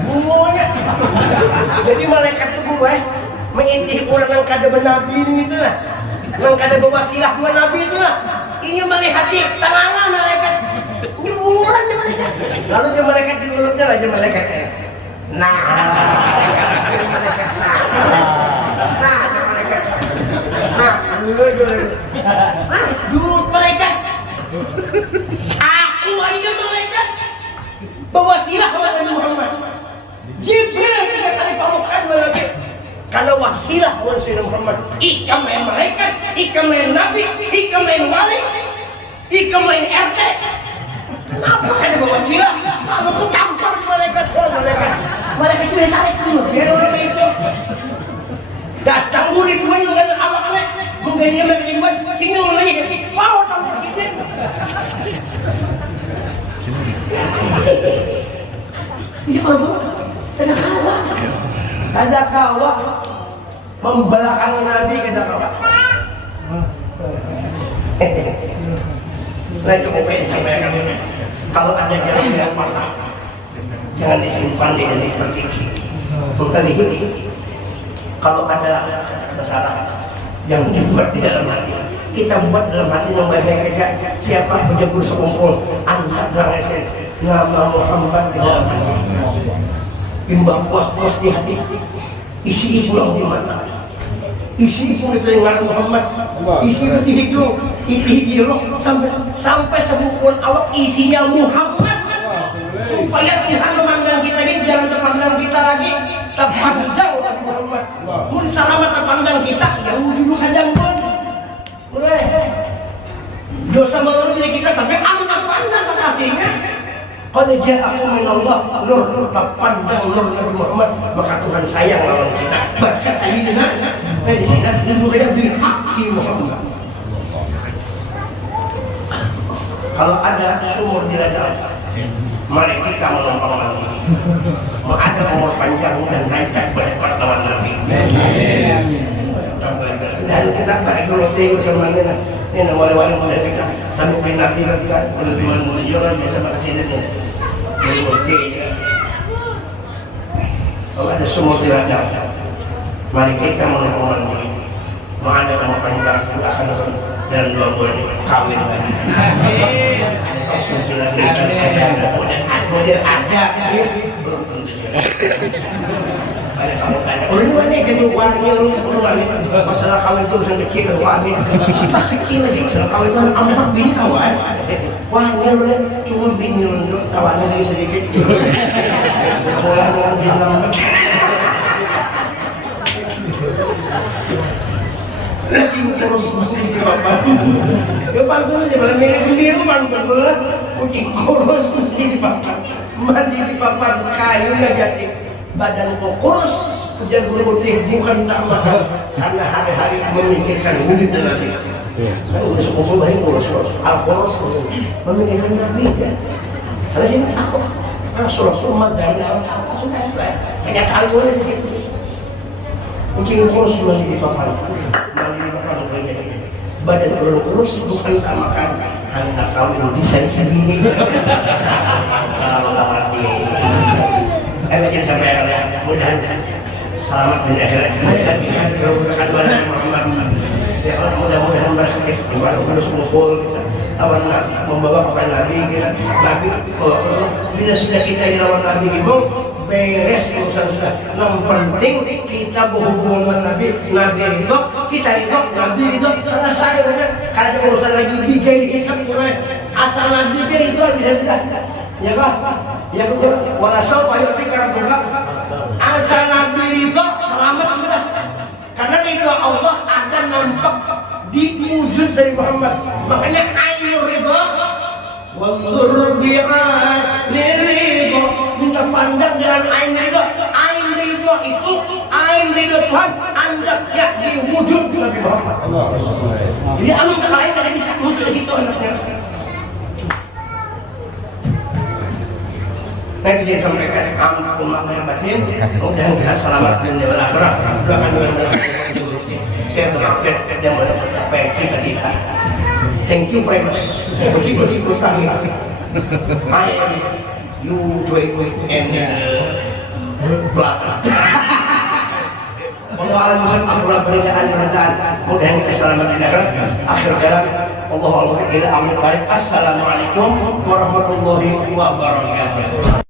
bungolnya jadi malaikat itu guru mengintih orang yang kada benabi ini gitu lah yang kada bawa silah dua nabi itu lah ini melihat tanganlah malaikat ini bungolan nih malaikat lalu dia malaikat di mulutnya aja malaikatnya nah durut malaikat aku aja malaikat bawa silah kepada Nabi Muhammad Jibril tiga kali pamukan malaikat karena wasilah kepada Sayyidina Muhammad ikam main malaikat ikam main nabi ikam main wali ikam main RT kenapa kada bawa silah kalau aku tampar malaikat itu yang saling dulu biar orang itu datang buri dua dengan awaknya menggadinya mereka dibuat sini lagi mau tampar sini ya Allah ada kawah membelakangi Nabi kata kawah nah cukup ini kalau ada jalan yang patah jangan disimpan di dalam hati bukan ini kalau ada kata salah yang dibuat di dalam hati kita buat dalam hati yang baik-baik aja siapa penjebur sekumpul angkat darah nama Muhammad di dalam hati timbang puas-puas di hati isi-isi yang di mata isi-isi dengan Muhammad isi-isi di hidung isi-isi di roh sampai sebukun awak isinya Muhammad supaya Tuhan memandang kita ini jangan terpandang kita lagi terpandang Muhammad mun selamat terpandang kita ya dulu hajang pun mulai dosa malu diri kita tapi amat terpandang kekasihnya kalau dia aku menolak nur terpandang nur Nabi Muhammad maka Tuhan sayang lawan kita bahkan Sayyidina di sini dulu kita dihaki Muhammad kalau ada sumur di ladang mari kita melompong lagi mau ada umur panjang dan lancar berdekat lawan Nabi dan kita tak dulu tengok sama ini wali-wali muda kita tapi main Nabi kita lebih menunjukkan biasa makasih ini mesti kalau ada sumur di ladang mari kita melompong lagi mau ada umur panjang akan dalam 2 bulan kawin lagi model ada belum tentu ada kamu tanya ini jadi wangi masalah kawin itu urusan kecil wangi kecil aja masalah kawin itu 4 bini kawan wangi cuma bini kawannya lagi sedikit boleh dengan bilang terus mesti dibapak ya pantun aja malah milih sendiri pantun bola kucing kurus mesti dibapak mandi dibapak kayunya jadi badan kurus kejar bulu putih bukan tak mahal karena hari-hari memikirkan wujud Nabi kan udah sekumpul baik kurus al-kurus memikirkan Nabi kan karena sini aku Rasulullah dari Allah sudah kenyataan gue begitu kucing kurus masih dipapan badan kurus bukan sama kan anak kawin desain segini kalau hati jadi sampai mudah selamat di akhirat dan kalau berkat Nabi Muhammad ya Allah mudah-mudahan berkah kembali terus mengumpul lawan Nabi membawa kepada Nabi kita Nabi bila sudah kita di lawan Nabi itu beres urusan sudah yang penting kita berhubungan dengan Nabi ridho kita ridho Nabi ridho selesai kan kalau ada urusan lagi bikin hisab asal Nabi ridho bisa ya kan ya betul walasau ayo kita berhak asal Nabi ridho selamat sudah karena ridho Allah ada nampak di wujud dari Muhammad dipandang dengan ain ridho. Ain ridho itu, ain ridho Tuhan, andaknya diwujud di Nabi Muhammad. Jadi amin tak lain tak bisa wujud di situ anaknya. Nah itu dia sampaikan ampun lahir batin, mudah-mudahan kita selamat dan jauh akhirat. Doakan mudah-mudahan saya berharap dan mudah tercapai cita-cita. Thank you very much. Puji-puji kami. I am you join and belakang. Allah alam muslim akhirah beridaan mudah-mudahan kita selamat di akhirat. Akhir kalam Allah ila amin baik. Assalamualaikum warahmatullahi wabarakatuh.